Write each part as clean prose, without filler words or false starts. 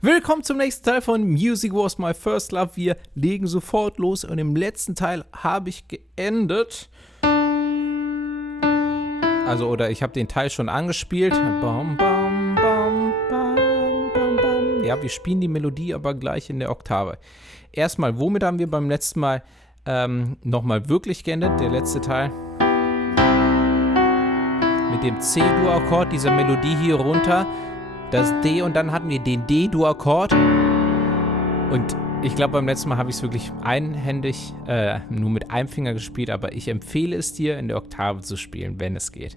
Willkommen zum nächsten Teil von Music Was My First Love. Wir legen sofort los und im letzten Teil habe ich geendet. Ich habe den Teil schon angespielt. Bam, bam, bam, bam, bam, bam. Ja, wir spielen die Melodie aber gleich in der Oktave. Erstmal, womit haben wir beim letzten Mal nochmal wirklich geendet? Der letzte Teil. Mit dem C-Dur-Akkord, dieser Melodie hier runter. Das D und dann hatten wir den D-Dur-Akkord. Und ich glaube, beim letzten Mal habe ich es wirklich einhändig, nur mit einem Finger gespielt, aber ich empfehle es dir, in der Oktave zu spielen, wenn es geht.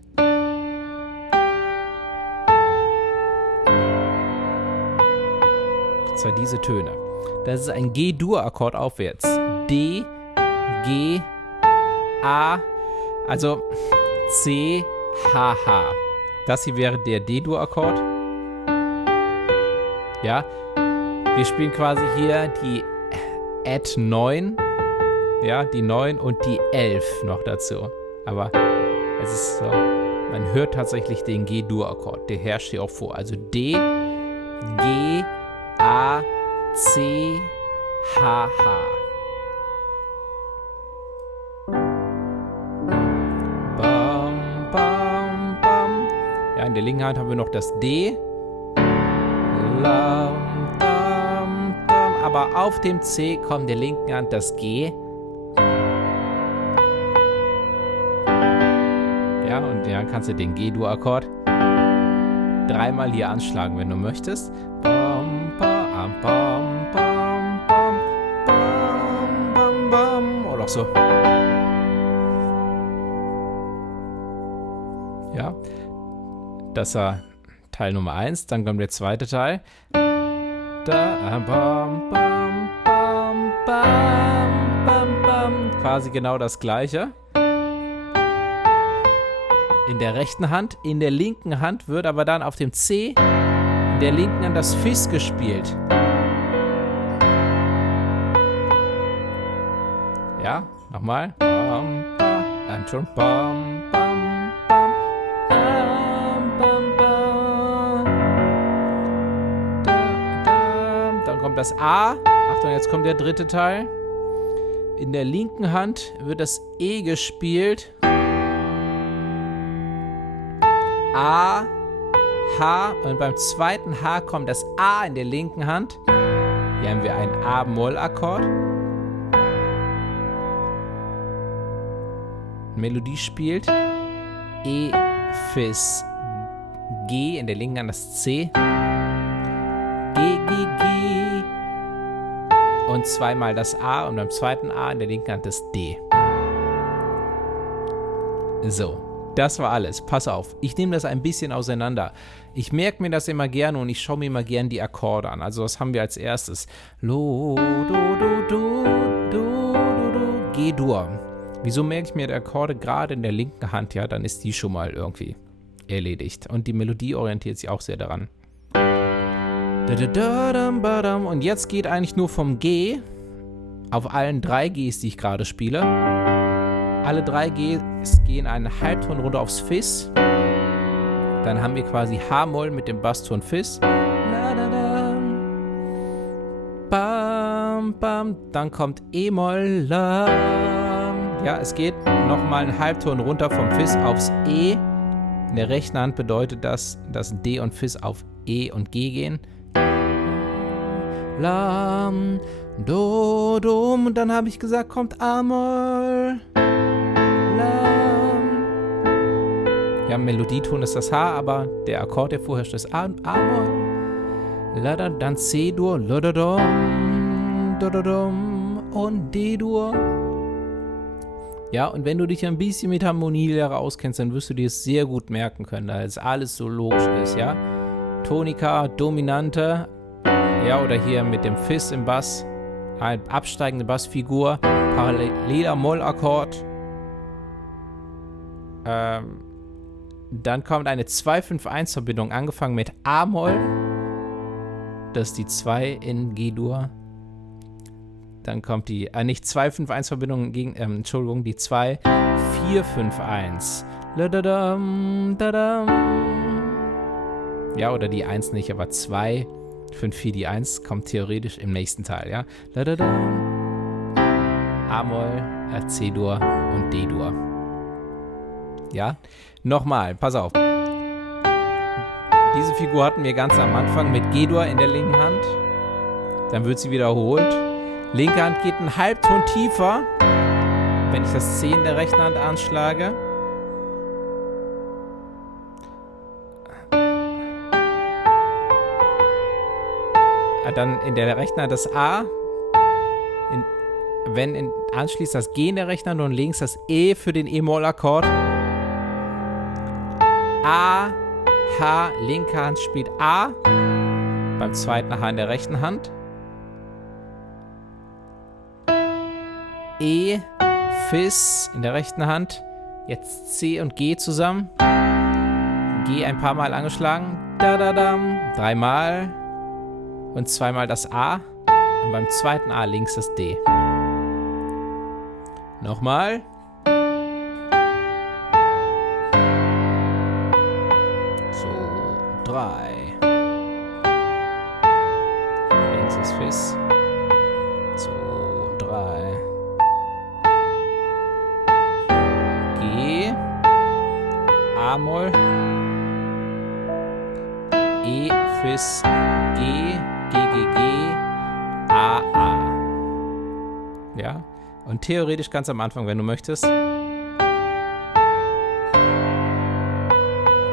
Und zwar diese Töne. Das ist ein G-Dur-Akkord aufwärts. D, G, A, also C, H, H. Das hier wäre der D-Dur-Akkord. Ja, wir spielen quasi hier die Add 9, ja, die 9 und die 11 noch dazu. Aber es ist so, man hört tatsächlich den G-Dur-Akkord, der herrscht hier auch vor. Also D, G, A, C, H, H. Bam, bam, bam. Ja, in der linken Hand haben wir noch das D. Aber auf dem C kommt der linken Hand das G. Ja, und dann kannst du den G-Dur-Akkord dreimal hier anschlagen, wenn du möchtest. Bam, bam, bam, bam, bam, bam, bam, bam. Oder auch so. Ja, das war Teil Nummer 1, dann kommt der zweite Teil. Da, bam, bam, bam, bam, bam, bam. Quasi genau das gleiche. In der rechten Hand, in der linken Hand wird aber dann auf dem C in der linken Hand das Fis gespielt. Ja, nochmal. Bam, bam, schon bam, bam, bam, bam, bam, bam. Dann kommt das A. Achtung, jetzt kommt der dritte Teil. In der linken Hand wird das E gespielt. A, H und beim zweiten H kommt das A in der linken Hand. Hier haben wir einen A-Moll-Akkord. Melodie spielt E, Fis, G, in der linken Hand das C. G, G, G. Und zweimal das A und beim zweiten A in der linken Hand das D. So. Das war alles. Pass auf, ich nehme das ein bisschen auseinander. Ich merke mir das immer gerne und ich schaue mir immer gerne die Akkorde an. Also was haben wir als erstes? Lo, do, do, do, do, do, do, G-Dur. Wieso merke ich mir die Akkorde gerade in der linken Hand? Ja, dann ist die schon mal irgendwie erledigt. Und die Melodie orientiert sich auch sehr daran. Und jetzt geht eigentlich nur vom G auf allen 3 Gs, die ich gerade spiele. Alle 3 Gs gehen einen Halbton runter aufs Fis. Dann haben wir quasi H-Moll mit dem Basston Fis. Bam, bam. Dann kommt E-Moll. Ja, es geht nochmal einen Halbton runter vom Fis aufs E. In der rechten Hand bedeutet das, dass D und Fis auf E und G gehen. Lam, do, dum. Und dann habe ich gesagt, kommt A-Moll. Ja, Melodieton ist das H, aber der Akkord, der vorherrscht, ist A-Moll. Dann C-Dur, und D-Dur. Ja, und wenn du dich ein bisschen mit Harmonielehre auskennst, dann wirst du dir es sehr gut merken können, da es alles so logisch ist, ja. Tonika, Dominante, ja, oder hier mit dem Fis im Bass, eine absteigende Bassfigur, paralleler Mollakkord. Dann kommt eine 2-5-1-Verbindung, angefangen mit A-Moll. Das ist die 2 in G-Dur. Dann kommt die, nicht 2-5-1-Verbindung, Entschuldigung, die 2-4-5-1. Ja, oder die 1 nicht, aber 2 5, 4, die 1 kommt theoretisch im nächsten Teil, ja. A-Moll, C-Dur und D-Dur. Ja, nochmal, pass auf. Diese Figur hatten wir ganz am Anfang mit G-Dur in der linken Hand. Dann wird sie wiederholt. Linke Hand geht einen Halbton tiefer, wenn ich das C in der rechten Hand anschlage. Dann in der rechten Hand das A. Anschließend das G in der rechten Hand und links das E für den E-Moll-Akkord. A, H, linke Hand spielt A. Beim zweiten H in der rechten Hand. E, Fis in der rechten Hand. Jetzt C und G zusammen. G ein paar Mal angeschlagen. Da-da-dam. 3-mal. Und 2-mal das A. Und beim zweiten A links das D. Nochmal. So, 3. Links das Fis. 2, 3. G. A-Moll. E, Fis, G, G, G, G, A, A. Ja? Und theoretisch ganz am Anfang, wenn du möchtest.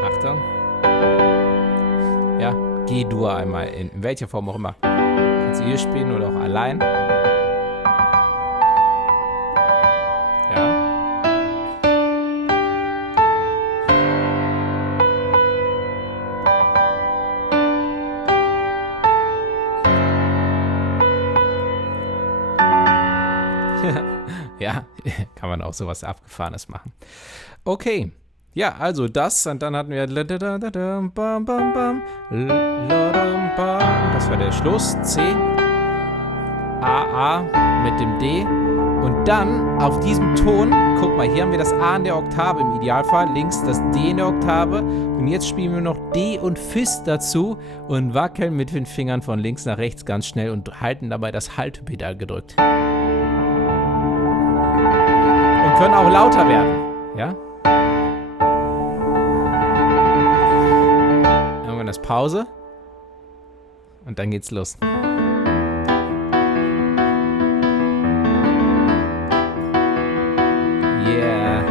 Achtung. Ja, G-Dur einmal, in welcher Form auch immer. Kannst du hier spielen oder auch allein. Ja. Ja, kann man auch sowas Abgefahrenes machen. Okay, ja, also das und dann hatten wir das war der Schluss, C, A, A mit dem D und dann auf diesem Ton, guck mal, hier haben wir das A in der Oktave im Idealfall, links das D in der Oktave und jetzt spielen wir noch D und Fis dazu und wackeln mit den Fingern von links nach rechts ganz schnell und halten dabei das Haltepedal gedrückt. Können auch lauter werden, ja? Irgendwann ist Pause und dann geht's los. Yeah.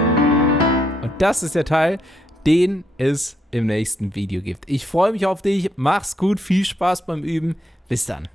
Und das ist der Teil, den es im nächsten Video gibt. Ich freue mich auf dich, mach's gut, viel Spaß beim Üben, bis dann.